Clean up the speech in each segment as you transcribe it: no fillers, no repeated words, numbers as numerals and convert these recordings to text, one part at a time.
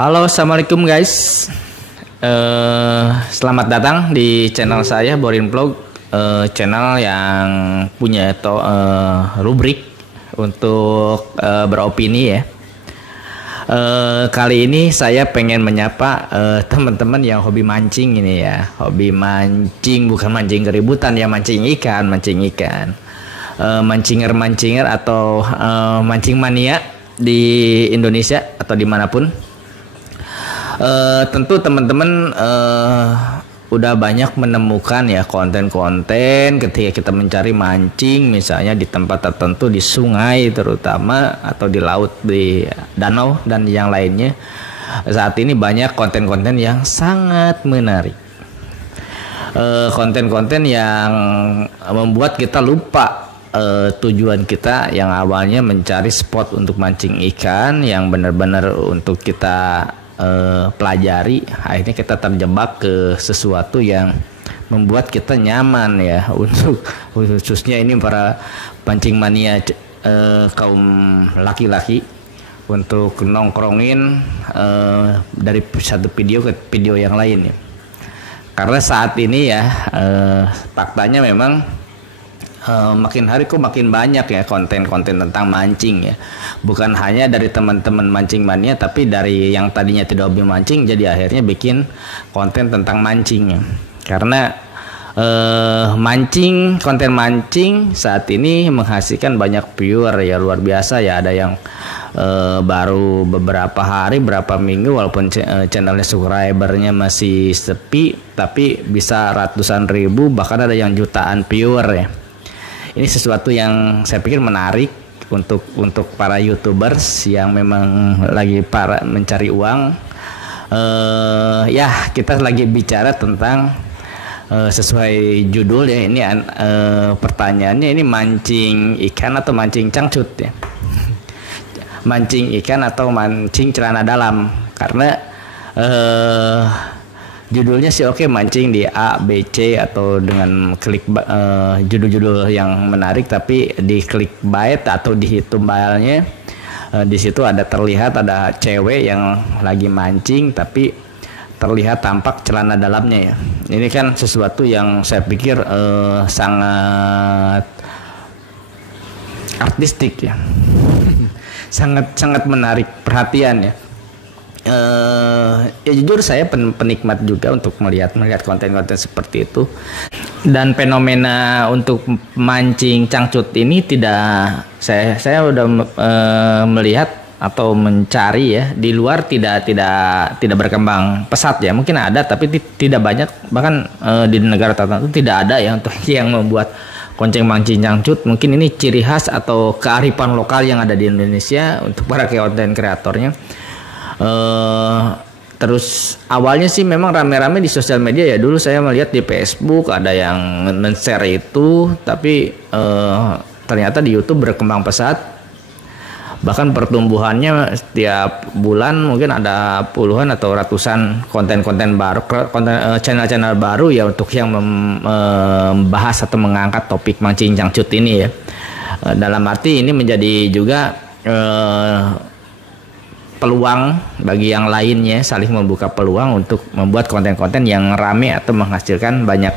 Halo, assalamualaikum guys. Selamat datang di channel saya Borin Vlog, channel yang punya rubrik untuk beropini ya. Kali ini saya pengen menyapa teman-teman yang hobi mancing ini ya, hobi mancing, bukan mancing keributan ya, mancing ikan, mancinger atau mancing mania di Indonesia atau dimanapun. Tentu teman-teman udah banyak menemukan ya konten-konten ketika kita mencari mancing, misalnya di tempat tertentu, di sungai terutama, atau di laut, di danau dan yang lainnya. Saat ini banyak konten-konten yang sangat menarik, konten-konten yang membuat kita lupa tujuan kita yang awalnya mencari spot untuk mancing ikan yang benar-benar untuk kita pelajari. Akhirnya kita terjebak ke sesuatu yang membuat kita nyaman ya, untuk khususnya ini para pancing mania kaum laki-laki, untuk nongkrongin dari satu video ke video yang lain ya. Karena saat ini ya faktanya memang makin hari kok makin banyak ya konten-konten tentang mancing ya. Bukan hanya dari teman-teman mancing mania, tapi dari yang tadinya tidak hobi mancing jadi akhirnya bikin konten tentang mancing ya. Karena konten mancing saat ini menghasilkan banyak viewer ya, luar biasa ya. Ada yang baru beberapa hari, berapa minggu, walaupun channelnya subscribernya masih sepi, tapi bisa ratusan ribu, bahkan ada yang jutaan viewer ya. Ini sesuatu yang saya pikir menarik untuk para YouTubers yang memang lagi mencari uang. Ya, kita lagi bicara tentang sesuai judul ya. Ini pertanyaannya, ini mancing ikan atau mancing cangcut ya. Mancing ikan atau mancing celana dalam. Karena judulnya sih oke, mancing di A, B, C, atau dengan klik judul-judul yang menarik, tapi di clickbait atau di thumbnailnya di situ terlihat ada cewek yang lagi mancing tapi terlihat tampak celana dalamnya ya. Ini kan sesuatu yang saya pikir sangat artistik ya. sangat menarik perhatian ya. Ya jujur saya penikmat juga untuk melihat konten-konten seperti itu, dan fenomena untuk mancing cangcut ini saya udah melihat atau mencari ya, di luar tidak berkembang pesat ya. Mungkin ada tapi tidak banyak, bahkan di negara tertentu tidak ada ya untuk yang membuat konten mancing cangcut. Mungkin ini ciri khas atau kearifan lokal yang ada di Indonesia untuk para konten kreatornya. Terus awalnya sih memang rame-rame di sosial media ya. Dulu saya melihat di Facebook ada yang men-share itu, tapi ternyata di YouTube berkembang pesat. Bahkan pertumbuhannya setiap bulan mungkin ada puluhan atau ratusan konten-konten baru, channel-channel baru ya, untuk yang membahas atau mengangkat topik mancing cangcut ini ya. Dalam arti ini menjadi juga peluang bagi yang lainnya, saling membuka peluang untuk membuat konten-konten yang rame atau menghasilkan banyak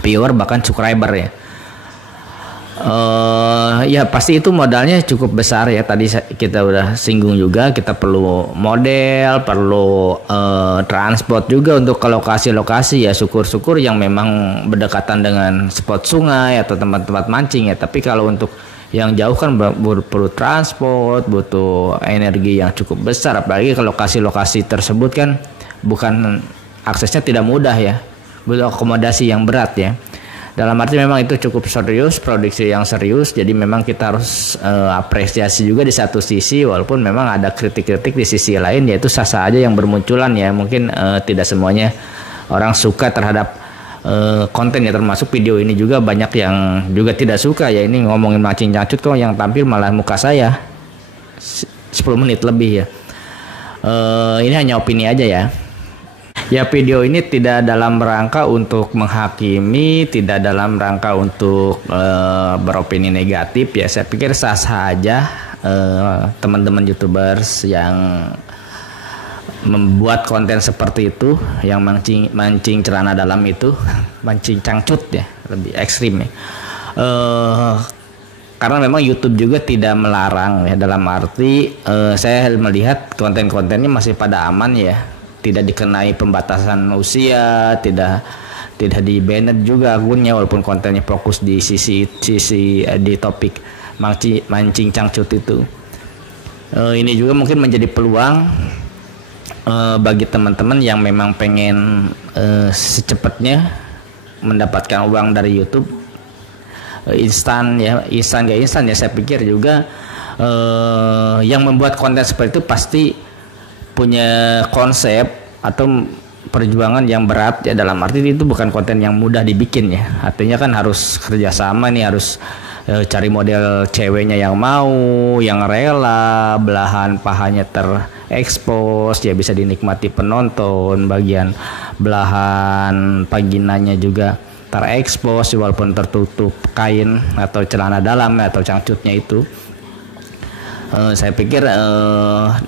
viewer bahkan subscriber ya. Ya pasti itu modalnya cukup besar ya. Tadi kita udah singgung juga, kita perlu model, perlu transport juga untuk ke lokasi-lokasi ya. Syukur-syukur yang memang berdekatan dengan spot sungai atau tempat-tempat mancing ya. Tapi kalau untuk yang jauh kan perlu transport, butuh energi yang cukup besar, apalagi ke lokasi-lokasi tersebut kan bukan, aksesnya tidak mudah ya, butuh akomodasi yang berat ya. Dalam arti memang itu cukup serius, produksi yang serius, jadi memang kita harus apresiasi juga di satu sisi, walaupun memang ada kritik-kritik di sisi lain, yaitu sah-sah aja yang bermunculan ya. Mungkin tidak semuanya orang suka terhadap konten ya, termasuk video ini juga banyak yang juga tidak suka ya. Ini ngomongin mancing cangcut kok yang tampil malah muka saya 10 menit lebih ya. Ini hanya opini aja ya. Ya video ini tidak dalam rangka untuk menghakimi, tidak dalam rangka untuk beropini negatif ya. Saya pikir sah-sah aja teman-teman YouTubers yang membuat konten seperti itu yang mancing celana dalam itu, mancing cangcut ya, lebih ekstrim ya. Karena memang YouTube juga tidak melarang ya, dalam arti saya melihat konten-kontennya masih pada aman ya, tidak dikenai pembatasan usia, tidak di banned juga akunnya, walaupun kontennya fokus di sisi di topik mancing cangcut itu. Ini juga mungkin menjadi peluang bagi teman-teman yang memang pengen secepatnya mendapatkan uang dari YouTube. Instan gak instan ya, saya pikir juga yang membuat konten seperti itu pasti punya konsep atau perjuangan yang berat ya, dalam arti itu bukan konten yang mudah dibikin ya, artinya kan harus kerjasama nih, harus cari model ceweknya yang mau, yang rela belahan pahanya terekspos ya, bisa dinikmati penonton, bagian belahan vaginanya juga terekspos walaupun tertutup kain atau celana dalam atau cangcutnya itu. Saya pikir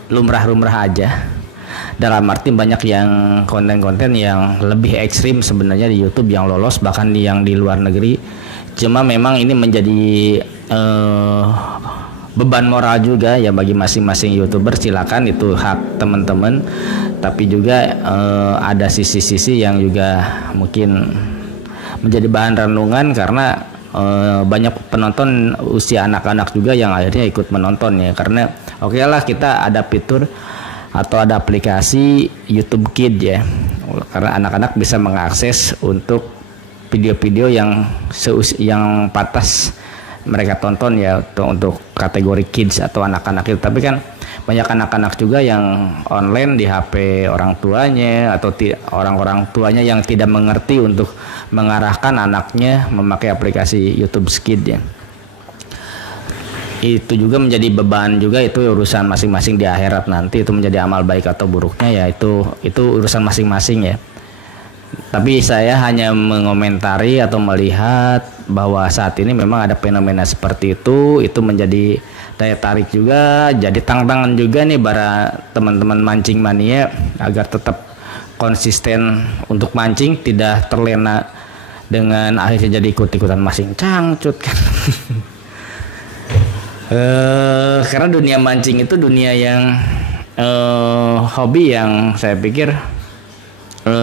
lumrah-lumrah aja, dalam arti banyak yang konten-konten yang lebih ekstrim sebenarnya di YouTube yang lolos bahkan yang di luar negeri. Cuma memang ini menjadi beban moral juga ya bagi masing-masing YouTuber, silakan, itu hak teman-teman, tapi juga ada sisi-sisi yang juga mungkin menjadi bahan renungan karena banyak penonton usia anak-anak juga yang akhirnya ikut menonton ya, karena oke lah kita ada fitur atau ada aplikasi YouTube Kids ya, karena anak-anak bisa mengakses untuk video-video yang pantas mereka tonton ya, untuk kategori kids atau anak-anak itu. Tapi kan banyak anak-anak juga yang online di HP orang tuanya atau orang-orang tuanya yang tidak mengerti untuk mengarahkan anaknya memakai aplikasi YouTube Kids ya. Itu juga menjadi beban juga, itu urusan masing-masing di akhirat nanti, itu menjadi amal baik atau buruknya ya itu urusan masing-masing ya. Tapi saya hanya mengomentari atau melihat bahwa saat ini memang ada fenomena seperti itu menjadi daya tarik juga, jadi tantangan juga nih para teman-teman mancing mania agar tetap konsisten untuk mancing, tidak terlena dengan akhirnya jadi ikut-ikutan mancing cangcut kan. Karena dunia mancing itu dunia yang hobi yang saya pikir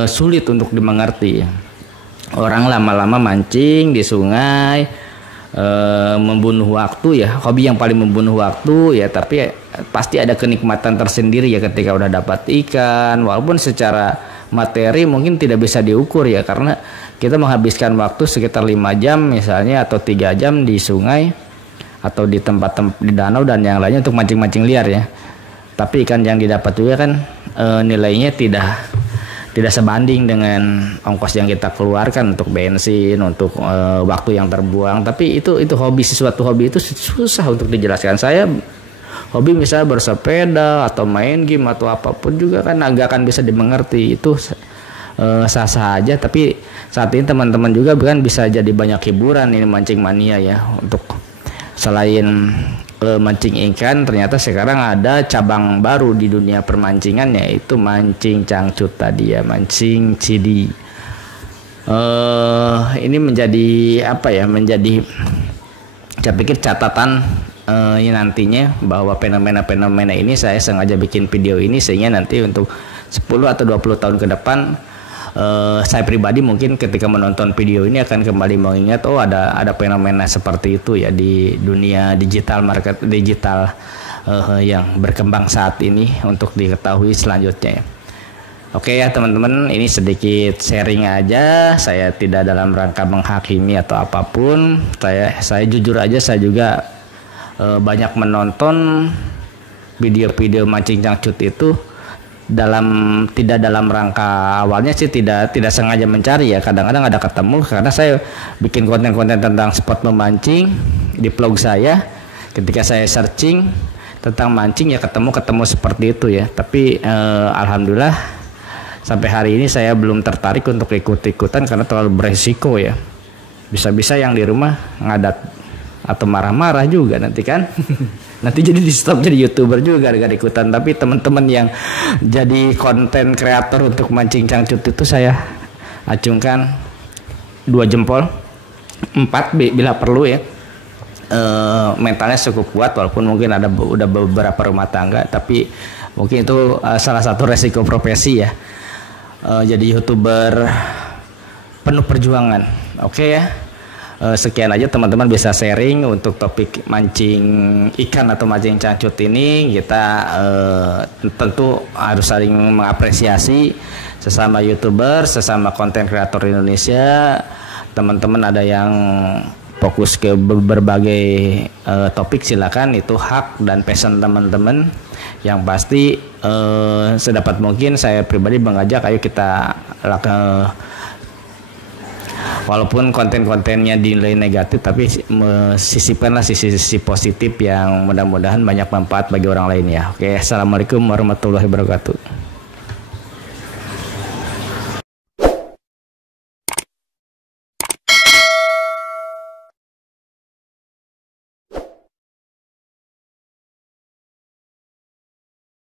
sulit untuk dimengerti. Orang lama-lama mancing di sungai, membunuh waktu ya, hobi yang paling membunuh waktu ya, tapi pasti ada kenikmatan tersendiri ya ketika udah dapat ikan, walaupun secara materi mungkin tidak bisa diukur ya, karena kita menghabiskan waktu sekitar 5 jam misalnya atau 3 jam di sungai atau di tempat di danau dan yang lainnya untuk mancing-mancing liar ya, tapi ikan yang didapat juga kan nilainya tidak sebanding dengan ongkos yang kita keluarkan untuk bensin, untuk waktu yang terbuang. Tapi itu hobi, sesuatu hobi itu susah untuk dijelaskan. Saya hobi misalnya bersepeda atau main game atau apapun juga kan agak akan bisa dimengerti, itu sah-sah aja. Tapi saat ini teman-teman juga kan bisa jadi banyak hiburan ini mancing mania ya, untuk selain mancing ikan, ternyata sekarang ada cabang baru di dunia permancingan, yaitu mancing cangcut tadi ya, mancing CD. Ini menjadi apa ya, menjadi saya pikir catatan nantinya bahwa fenomena-fenomena ini saya sengaja bikin video ini sehingga nanti untuk 10 atau 20 tahun ke depan saya pribadi mungkin ketika menonton video ini akan kembali mengingat ada fenomena seperti itu ya di dunia digital yang berkembang saat ini untuk diketahui selanjutnya ya. Oke ya teman-teman, ini sedikit sharing aja, saya tidak dalam rangka menghakimi atau apapun. Saya jujur aja, saya juga banyak menonton video-video mancing cangcut itu tidak dalam rangka, awalnya sih tidak sengaja mencari ya, kadang-kadang ada ketemu karena saya bikin konten-konten tentang spot memancing di vlog saya. Ketika saya searching tentang mancing ya ketemu seperti itu ya, tapi alhamdulillah sampai hari ini saya belum tertarik untuk ikut-ikutan karena terlalu beresiko ya, bisa-bisa yang di rumah ngadat atau marah-marah juga nanti kan. nanti jadi di stop jadi YouTuber juga gara-gara ikutan. Tapi teman-teman yang jadi konten kreator untuk mancing cangcut itu saya acungkan 2 jempol, 4 bila perlu ya. Mentalnya cukup kuat walaupun mungkin udah beberapa rumah tangga, tapi mungkin itu salah satu resiko profesi ya. Jadi YouTuber penuh perjuangan. Oke ya. Sekian aja teman-teman bisa sharing untuk topik mancing ikan atau mancing cangcut ini. Kita tentu harus saling mengapresiasi sesama YouTuber, sesama konten kreator Indonesia. Teman-teman ada yang fokus ke berbagai topik, silakan, itu hak dan passion teman-teman. Yang pasti sedapat mungkin saya pribadi mengajak ayo kita walaupun konten-kontennya dinilai negatif, tapi sisipkanlah sisi-sisi positif yang mudah-mudahan banyak manfaat bagi orang lain ya. Oke, assalamualaikum warahmatullahi wabarakatuh.